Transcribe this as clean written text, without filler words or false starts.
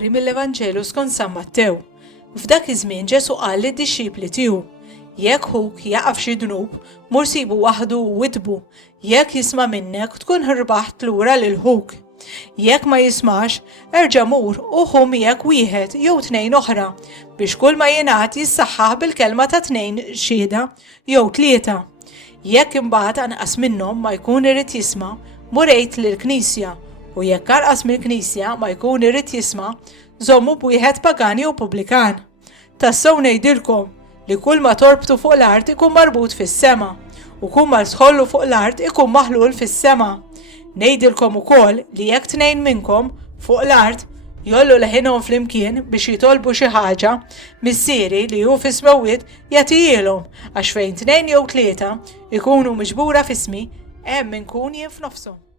qari mill-Evanġelu skont San Mattew. F'dak iż-żmien Ġesu qal lid-dixxipli tiegħu: jekk ħuk jaqaf xi dnub, mur sibu waħdu u witbu. Jekk jisma' minnek tkun ħirbaħt lura lil ħuk. Jekk ma jismax, erġa' mur u ħu miegħek wieħed jew tnejn oħra biex kull ma jingħad jissaħħaħ bil-kelma ta' tnejn xhieda jew tlieta. Jekk imbagħad anqas minnhom ma jkun irid jisma', mur għid lill-Knisja, u jekk anqas mill-Knisja ma jkun irid jisma', żommu b'wieħed pagani u pubblikan. Tassew ngħidilkom li kull ma torbtu fuq l-art ikun marbut fis-sema u kull ma tħollu fuq l-art ikun maħlul fis-sema. Ngħidilkom ukoll li jekk tnejn minnkom fuq l-art jollu leħinhom flimkien biex jitolbu xi ħaġa missieri li hu fis-smawiet jagħtihilhom, għax fejn tnejn jew tlieta ikunu miġbura f'ismi hemm inkun jien f'nofshom.